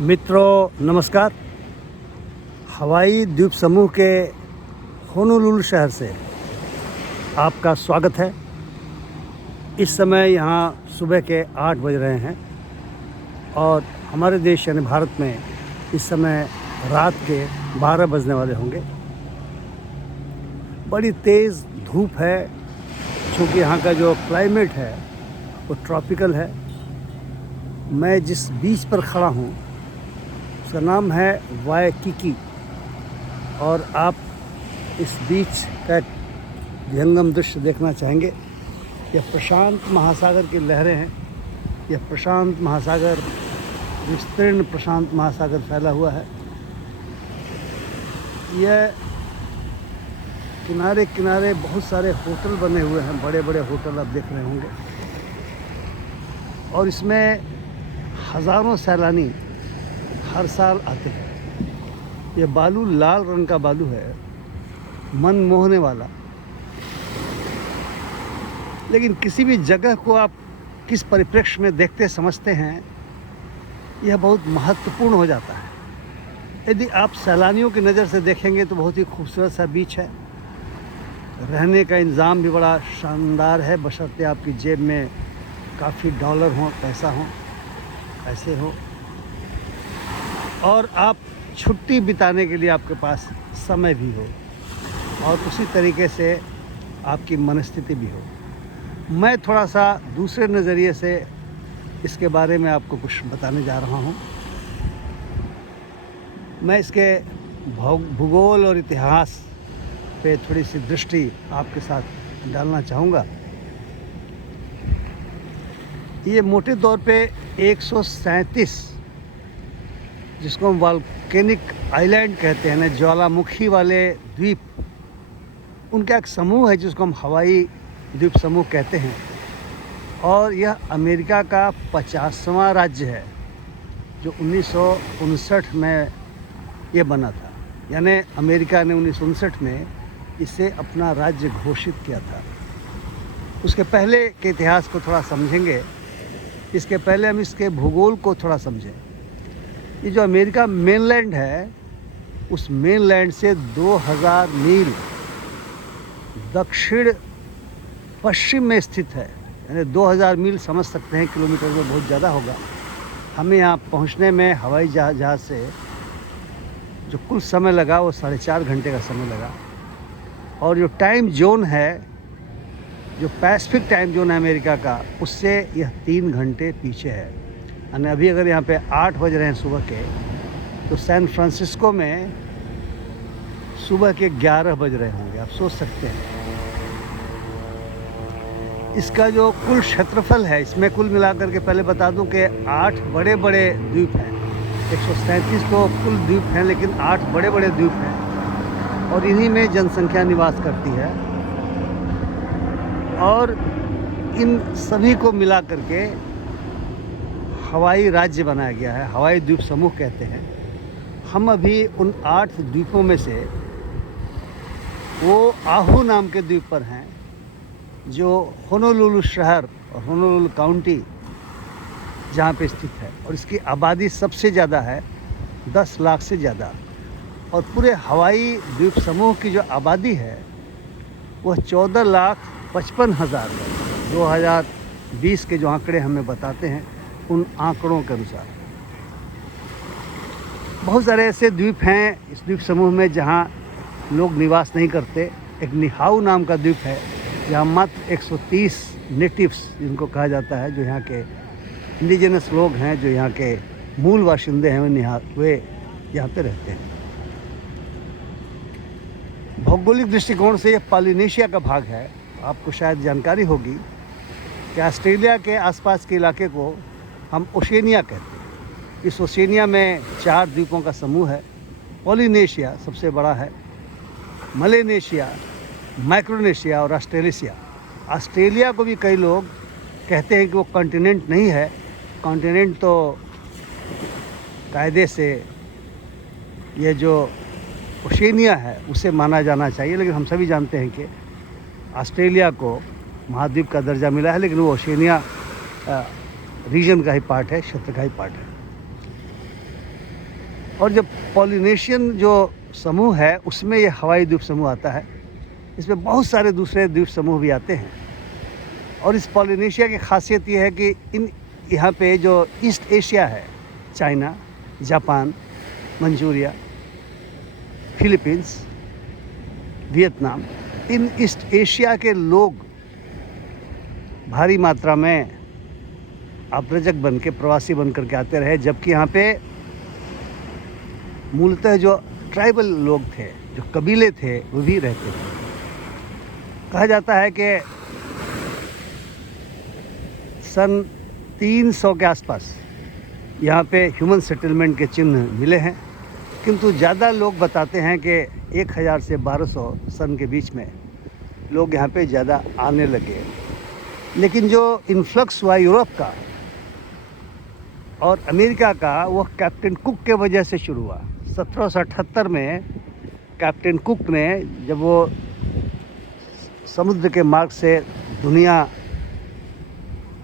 मित्रों नमस्कार। हवाई द्वीप समूह के होनोलुलु शहर से आपका स्वागत है। इस समय यहाँ सुबह के 8 बज रहे हैं और हमारे देश यानी भारत में इस समय रात के 12 बजने वाले होंगे। बड़ी तेज़ धूप है क्योंकि यहाँ का जो क्लाइमेट है वो ट्रॉपिकल है। मैं जिस बीच पर खड़ा हूँ उसका नाम है वाइकिकी और आप इस बीच का एक विहंगम दृश्य देखना चाहेंगे। यह प्रशांत महासागर की लहरें हैं। यह प्रशांत महासागर विस्तीर्ण प्रशांत महासागर फैला हुआ है। यह किनारे किनारे बहुत सारे होटल बने हुए हैं, बड़े बड़े होटल आप देख रहे होंगे और इसमें हज़ारों सैलानी हर साल आते हैं। ये बालू लाल रंग का बालू है, मन मोहने वाला। लेकिन किसी भी जगह को आप किस परिप्रेक्ष्य में देखते समझते हैं, यह बहुत महत्वपूर्ण हो जाता है। यदि आप सैलानियों की नज़र से देखेंगे तो बहुत ही खूबसूरत सा बीच है। रहने का इंतज़ाम भी बड़ा शानदार है, बशर्ते आपकी जेब में काफ़ी डॉलर हों, पैसा हो, ऐसे हो और आप छुट्टी बिताने के लिए आपके पास समय भी हो और उसी तरीके से आपकी मनस्थिति भी हो। मैं थोड़ा सा दूसरे नज़रिए से इसके बारे में आपको कुछ बताने जा रहा हूँ। मैं इसके भूगोल और इतिहास पे थोड़ी सी दृष्टि आपके साथ डालना चाहूँगा। ये मोटे तौर पे 137 जिसको हम वॉल्केनिक आइलैंड कहते हैं ना, ज्वालामुखी वाले द्वीप, उनका एक समूह है जिसको हम हवाई द्वीप समूह कहते हैं। और यह अमेरिका का 50वां राज्य है जो 1959 में ये बना था। यानी अमेरिका ने 1959 में इसे अपना राज्य घोषित किया था। उसके पहले के इतिहास को थोड़ा समझेंगे। इसके पहले हम इसके भूगोल को थोड़ा समझें। ये जो अमेरिका मेनलैंड है, उस मेनलैंड से 2000 मील दक्षिण पश्चिम में स्थित है। यानी 2000 मील समझ सकते हैं, किलोमीटर में बहुत ज़्यादा होगा। हमें यहाँ पहुँचने में हवाई जहाज़ से जो कुल समय लगा वो 4.5 घंटे का समय लगा। और जो टाइम जोन है, जो पैसिफिक टाइम जोन है अमेरिका का, उससे यह 3 घंटे पीछे है। यानी अभी अगर यहाँ पे 8 बज रहे हैं सुबह के, तो सैन फ्रांसिस्को में सुबह के 11 बज रहे होंगे। आप सोच सकते हैं। इसका जो कुल क्षेत्रफल है, इसमें कुल मिलाकर के पहले बता दूं कि 8 बड़े बड़े द्वीप हैं। 137 तो कुल द्वीप हैं, लेकिन 8 बड़े बड़े द्वीप हैं और इन्हीं में जनसंख्या निवास करती है। और इन सभी को मिला करके हवाई राज्य बनाया गया है, हवाई द्वीप समूह कहते हैं। हम अभी उन 8 द्वीपों में से वो आहू नाम के द्वीप पर हैं, जो होनोलुलु शहर और होनोलुलु काउंटी जहाँ पे स्थित है। और इसकी आबादी सबसे ज़्यादा है, 10 लाख से ज़्यादा। और पूरे हवाई द्वीप समूह की जो आबादी है वह 14,55,000 है। 2020 के जो आंकड़े हमें बताते हैं, उन आंकड़ों के अनुसार बहुत सारे ऐसे द्वीप हैं इस द्वीप समूह में जहां लोग निवास नहीं करते। एक निहाऊ नाम का द्वीप है जहां मात्र 130 नेटिव्स, जिनको कहा जाता है, जो यहाँ के इंडिजिनस लोग हैं, जो यहाँ के मूल बाशिंदे हैं, वे यहाँ पे रहते हैं। भौगोलिक दृष्टिकोण से यह पॉलिनेशिया का भाग है। आपको शायद जानकारी होगी कि ऑस्ट्रेलिया के आसपास के इलाके को हम ओशेनिया कहते हैं। इस ओशेनिया में 4 द्वीपों का समूह है। पॉलिनेशिया सबसे बड़ा है, मलेनेशिया, माइक्रोनेशिया और ऑस्ट्रेलेशिया। ऑस्ट्रेलिया को भी कई लोग कहते हैं कि वो कॉन्टिनेंट नहीं है। कॉन्टिनेंट तो कायदे से ये जो ओशेनिया है उसे माना जाना चाहिए, लेकिन हम सभी जानते हैं कि ऑस्ट्रेलिया को महाद्वीप का दर्जा मिला है, लेकिन वो ओशेनिया रीजन का ही पार्ट है, क्षेत्र का ही पार्ट है। और जब पॉलिनेशियन जो समूह है उसमें ये हवाई द्वीप समूह आता है। इसमें बहुत सारे दूसरे द्वीप समूह भी आते हैं। और इस पॉलिनेशिया की खासियत ये है कि यहाँ पे जो ईस्ट एशिया है, China, Japan, Manchuria, Philippines, Vietnam, इन ईस्ट एशिया के लोग भारी मात्रा में आव्रजक बन के, प्रवासी बन करके आते रहे, जबकि यहाँ पे मूलतः जो ट्राइबल लोग थे, जो कबीले थे, वो भी रहते थे। कहा जाता है कि सन 300 के आसपास यहाँ पे ह्यूमन सेटलमेंट के चिन्ह मिले हैं, किंतु ज़्यादा लोग बताते हैं कि 1000 से 1200 सन के बीच में लोग यहाँ पे ज़्यादा आने लगे। लेकिन जो इन्फ्लक्स हुआ यूरोप का और अमेरिका का, वो कैप्टन कुक के वजह से शुरू हुआ। 1778 में कैप्टन कुक ने, जब वो समुद्र के मार्ग से दुनिया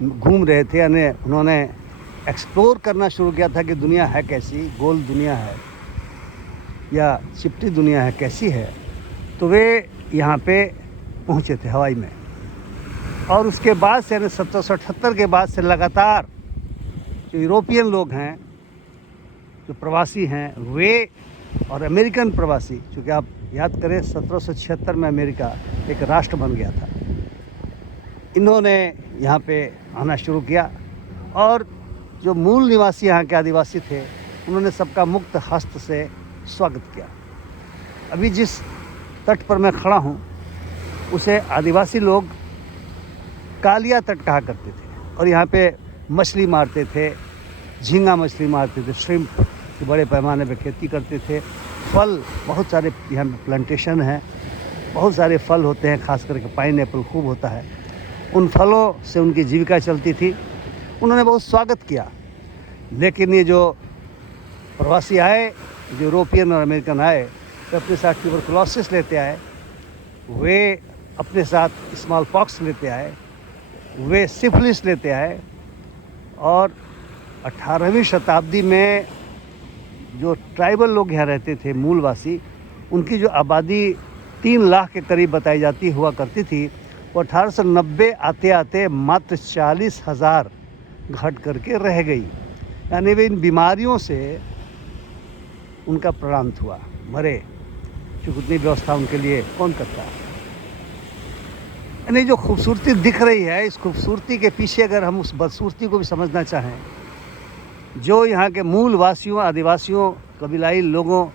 घूम रहे थे, यानी उन्होंने एक्सप्लोर करना शुरू किया था कि दुनिया है कैसी, गोल दुनिया है या चिपटी दुनिया है, कैसी है, तो वे यहाँ पे पहुँचे थे हवाई में। और उसके बाद से, यानी 1778 के बाद से लगातार जो यूरोपियन लोग हैं, जो प्रवासी हैं, वे और अमेरिकन प्रवासी, चूँकि आप याद करें 1776 में अमेरिका एक राष्ट्र बन गया था, इन्होंने यहाँ पे आना शुरू किया। और जो मूल निवासी यहाँ के आदिवासी थे, उन्होंने सबका मुक्त हस्त से स्वागत किया। अभी जिस तट पर मैं खड़ा हूँ उसे आदिवासी लोग कालिया तट कहा करते थे। और यहाँ पे मछली मारते थे, झींगा मछली मारते थे, श्रिम्प की बड़े पैमाने पे खेती करते थे। फल, बहुत सारे यहाँ पे प्लांटेशन है, बहुत सारे फल होते हैं, खास करके पाइनएप्पल खूब होता है। उन फलों से उनकी जीविका चलती थी। उन्होंने बहुत स्वागत किया। लेकिन ये जो प्रवासी आए, जो यूरोपियन और अमेरिकन आए, तो अपने साथ ट्यूबरकुलोसिस लेते आए, वे अपने साथ स्मॉल पॉक्स लेते आए, वे सिफिलिस लेते आए। और 18वीं शताब्दी में जो ट्राइबल लोग यहाँ रहते थे, मूलवासी, उनकी जो आबादी 3 लाख के करीब बताई जाती हुआ करती थी, वो 1890 आते आते मात्र 40,000 घट करके रह गई। यानी वे इन बीमारियों से उनका प्राणांत हुआ, मरे, क्योंकि उतनी व्यवस्था उनके लिए कौन करता है। यानी जो खूबसूरती दिख रही है, इस खूबसूरती के पीछे अगर हम उस बदसूरती को भी समझना चाहें, जो यहाँ के मूल वासियों, आदिवासियों, कबीलाई लोगों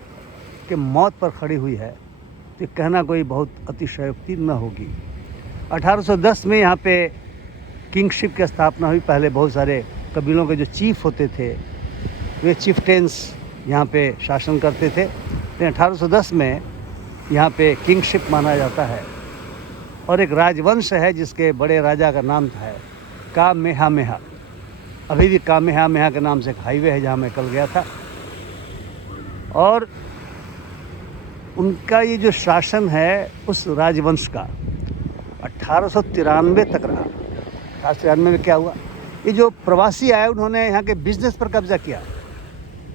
के मौत पर खड़ी हुई है, तो कहना कोई बहुत अतिशयोक्ति न होगी। 1810 में यहाँ पे किंगशिप की स्थापना हुई। पहले बहुत सारे कबीलों के जो चीफ होते थे, वे चिफ्टेंस यहाँ पे शासन करते थे। लेकिन 1810 में यहाँ पे किंगशिप माना जाता है। और एक राजवंश है जिसके बड़े राजा का नाम था कामेहामेहा। अभी भी कामेहामेहा के नाम से एक हाईवे है जहाँ मैं कल गया था। और उनका ये जो शासन है उस राजवंश का 1893 तक रहा। 1893 में क्या हुआ, ये जो प्रवासी आए उन्होंने यहाँ के बिजनेस पर कब्जा किया।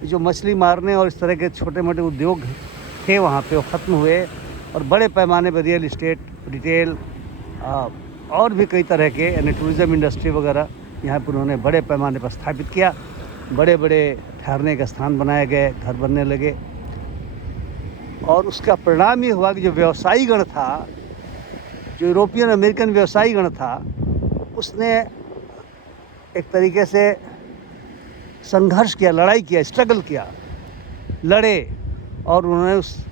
ये जो मछली मारने और इस तरह के छोटे मोटे उद्योग थे वहाँ पे, वो ख़त्म हुए। और बड़े पैमाने पर रियल इस्टेट, रिटेल और भी कई तरह के, यानी टूरिज़्म इंडस्ट्री वगैरह यहाँ पर उन्होंने बड़े पैमाने पर स्थापित किया। बड़े बड़े ठहरने के स्थान बनाए गए, घर बनने लगे। और उसका परिणाम ये हुआ कि जो व्यवसायी गण था, जो यूरोपियन अमेरिकन व्यवसायी गण था, उसने एक तरीके से संघर्ष किया, लड़ाई किया, स्ट्रगल किया, लड़े। और उन्होंने उस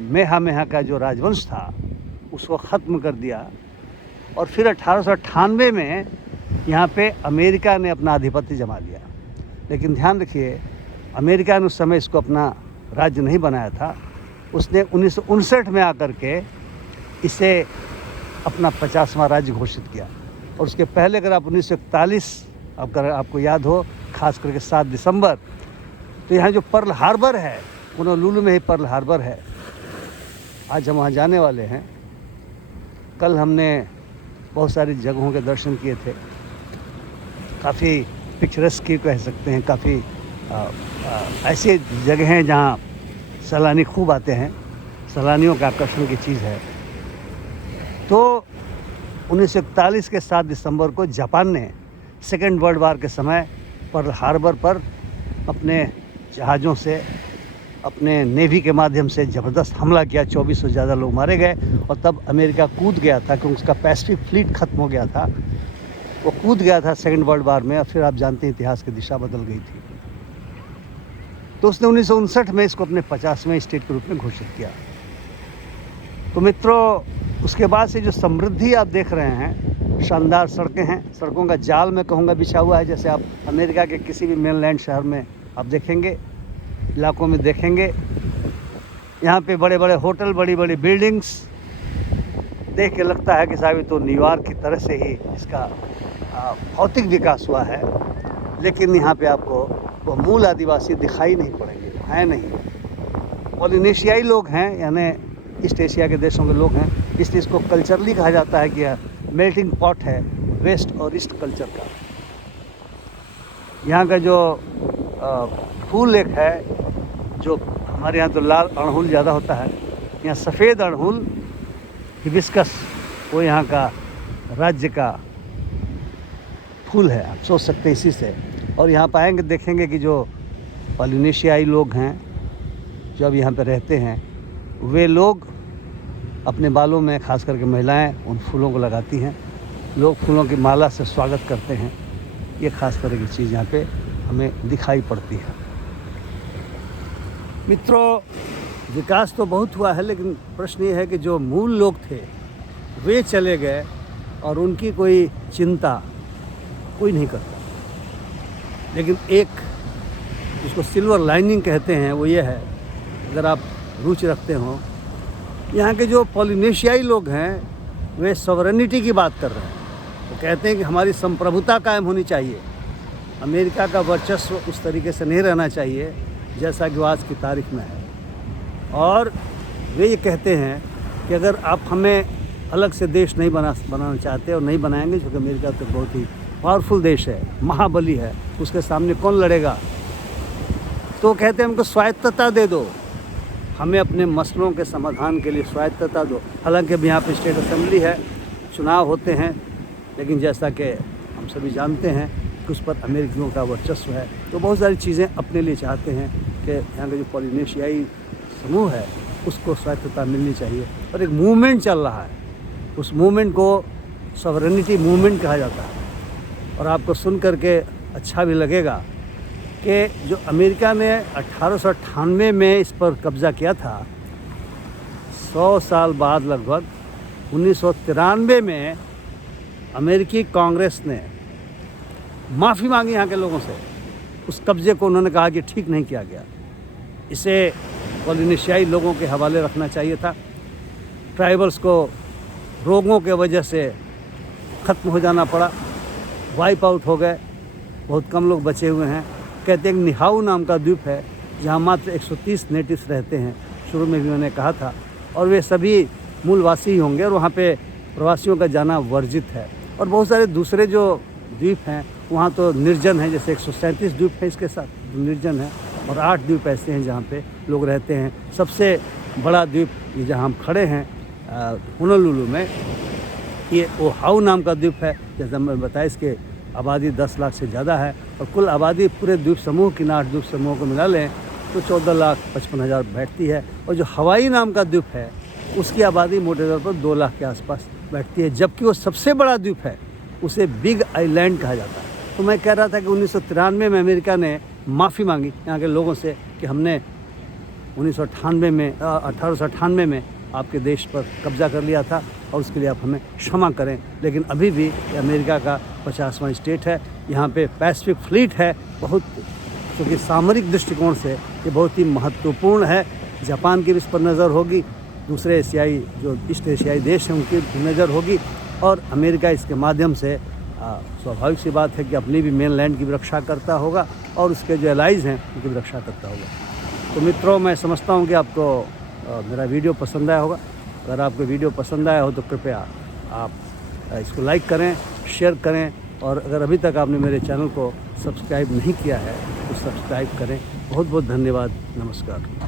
मेहा का जो राजवंश था उसको ख़त्म कर दिया। और फिर 1898 में यहाँ पे अमेरिका ने अपना आधिपत्य जमा लिया। लेकिन ध्यान रखिए, अमेरिका ने उस समय इसको अपना राज्य नहीं बनाया था। उसने 1959 में आकर के इसे अपना 50वां राज्य घोषित किया। और उसके पहले अगर आप 1941, अगर आपको याद हो, खास करके 7 दिसंबर, तो यहाँ जो पर्ल हार्बर है, होनोलुलु में ही पर्ल हार्बर है। आज हम वहाँ जाने वाले हैं। कल हमने बहुत सारी जगहों के दर्शन किए थे। काफ़ी पिक्चरस्क कह सकते हैं, काफ़ी ऐसे जगह हैं जहाँ सैलानी खूब आते हैं, सैलानियों के आकर्षण की चीज़ है। तो 1941 के 7 दिसंबर को जापान ने सेकेंड वर्ल्ड वार के समय पर्ल हार्बर पर अपने जहाज़ों से, अपने नेवी के माध्यम से ज़बरदस्त हमला किया। 24 से ज़्यादा लोग मारे गए और तब अमेरिका कूद गया था क्योंकि उसका पैसिफिक फ्लीट ख़त्म हो गया था। वो कूद गया था सेकेंड वर्ल्ड वार में और फिर आप जानते हैं इतिहास की दिशा बदल गई थी। तो उसने 1959 में इसको अपने 50वें स्टेट के रूप में घोषित किया। तो मित्रों, उसके बाद से जो समृद्धि आप देख रहे हैं, शानदार सड़कें हैं, सड़कों का जाल मैं कहूँगा बिछा हुआ है, जैसे आप अमेरिका के किसी भी मेनलैंड शहर में आप देखेंगे, इलाकों में देखेंगे। यहाँ पे बड़े बड़े होटल, बड़ी बड़ी बिल्डिंग्स, देख के लगता है कि साहब तो न्यूयॉर्क की तरह से ही इसका भौतिक विकास हुआ है। लेकिन यहाँ पे आपको वो मूल आदिवासी दिखाई नहीं पड़ेंगे, हैं नहीं। पॉलिनेशियाई लोग हैं, यानी ईस्ट एशिया के देशों के लोग हैं, इसलिए इसको कल्चरली कहा जाता है कि यह मेल्टिंग पॉट है वेस्ट और ईस्ट कल्चर का। यहाँ का जो फूल एक है, जो हमारे यहाँ तो लाल अड़हुल ज़्यादा होता है, यहाँ सफ़ेद अड़हुल हिबिस्कस, वो यहाँ का राज्य का फूल है, आप सोच सकते हैं इसी से। और यहाँ पाएंगे, देखेंगे कि जो पॉलिनेशियाई लोग हैं, जो अब यहाँ पे रहते हैं, वे लोग अपने बालों में, खास करके महिलाएं, उन फूलों को लगाती हैं। लोग फूलों की माला से स्वागत करते हैं। ये खास तरह की चीज़ यहाँ पे हमें दिखाई पड़ती है। मित्रों, विकास तो बहुत हुआ है, लेकिन प्रश्न ये है कि जो मूल लोग थे वे चले गए और उनकी कोई चिंता कोई नहीं करता। लेकिन एक जिसको सिल्वर लाइनिंग कहते हैं वो ये है, अगर आप रुचि रखते हो, यहाँ के जो पॉलिनेशियाई लोग हैं वे सॉवरेनिटी की बात कर रहे हैं। वो कहते हैं कि हमारी संप्रभुता कायम होनी चाहिए, अमेरिका का वर्चस्व उस तरीके से नहीं रहना चाहिए जैसा कि आज की तारीख में है। और वे ये कहते हैं कि अगर आप हमें अलग से देश नहीं बनाना चाहते और नहीं बनाएंगे, क्योंकि अमेरिका तो बहुत ही पावरफुल देश है, महाबली है, उसके सामने कौन लड़ेगा, तो कहते हैं हमको स्वायत्तता दे दो, हमें अपने मसलों के समाधान के लिए स्वायत्तता दो। हालांकि अब यहाँ पे स्टेट असेंबली है, चुनाव होते हैं, लेकिन जैसा कि हम सभी जानते हैं कि उस पर अमेरिकियों का वर्चस्व है, तो बहुत सारी चीज़ें अपने लिए चाहते हैं कि यहाँ का जो पॉलिनेशियाई समूह है उसको स्वायत्तता मिलनी चाहिए। और एक मूवमेंट चल रहा है, उस मूवमेंट को सॉवरेनिटी मूवमेंट कहा जाता है। और आपको सुन करके अच्छा भी लगेगा कि जो अमेरिका ने 1898 में इस पर कब्ज़ा किया था, 100 साल बाद लगभग 1993 में अमेरिकी कांग्रेस ने माफ़ी मांगी यहाँ के लोगों से। उस कब्ज़े को उन्होंने कहा कि ठीक नहीं किया गया, इसे पॉलिनेशियाई लोगों के हवाले रखना चाहिए था। ट्राइबल्स को रोगों के वजह से ख़त्म हो जाना पड़ा, वाइप आउट हो गए, बहुत कम लोग बचे हुए हैं। कहते हैं कि निहाऊ नाम का द्वीप है जहाँ मात्र 130 नेटिव्स रहते हैं, शुरू में भी मैंने कहा था, और वे सभी मूलवासी ही होंगे और वहाँ पे प्रवासियों का जाना वर्जित है। और बहुत सारे दूसरे जो द्वीप हैं वहाँ तो निर्जन है, जैसे 137 द्वीप है इसके साथ निर्जन है, और 8 द्वीप ऐसे हैं जहाँ पे लोग रहते हैं। सबसे बड़ा द्वीप ये जहाँ हम खड़े हैं होनोलुलु में, ये ओहाउ नाम का द्वीप है। जैसा मैं बताया, इसके आबादी 10 लाख से ज़्यादा है, और कुल आबादी पूरे द्वीप समूह की 8 द्वीप समूह को मिला लें तो 14,55,000 बैठती है। और जो हवाई नाम का द्वीप है उसकी आबादी मोटे तौर पर 2 लाख के आसपास बैठती है, जबकि वो सबसे बड़ा द्वीप है, उसे बिग आइलैंड कहा जाता है। तो मैं कह रहा था कि 1993 में अमेरिका ने माफ़ी मांगी यहाँ के लोगों से कि हमने 1898 में आपके देश पर कब्ज़ा कर लिया था और उसके लिए आप हमें क्षमा करें। लेकिन अभी भी ये अमेरिका का 50वां स्टेट है, यहाँ पे पैसिफिक फ्लीट है, बहुत, क्योंकि सामरिक दृष्टिकोण से ये बहुत ही महत्वपूर्ण है। जापान की भी इस पर नज़र होगी, दूसरे एशियाई जो ईस्ट एशियाई देश हैं उनकी नज़र होगी, और अमेरिका इसके माध्यम से स्वाभाविक सी बात है कि अपनी भी मेन लैंड की भी रक्षा करता होगा और उसके जो एलाइज़ हैं उनकी भी रक्षा करता होगा। तो मित्रों, मैं समझता हूँ कि आपको मेरा वीडियो पसंद आया होगा। अगर आपको वीडियो पसंद आया हो तो कृपया आप इसको लाइक करें, शेयर करें और अगर अभी तक आपने मेरे चैनल को सब्सक्राइब नहीं किया है तो सब्सक्राइब करें। बहुत बहुत धन्यवाद। नमस्कार।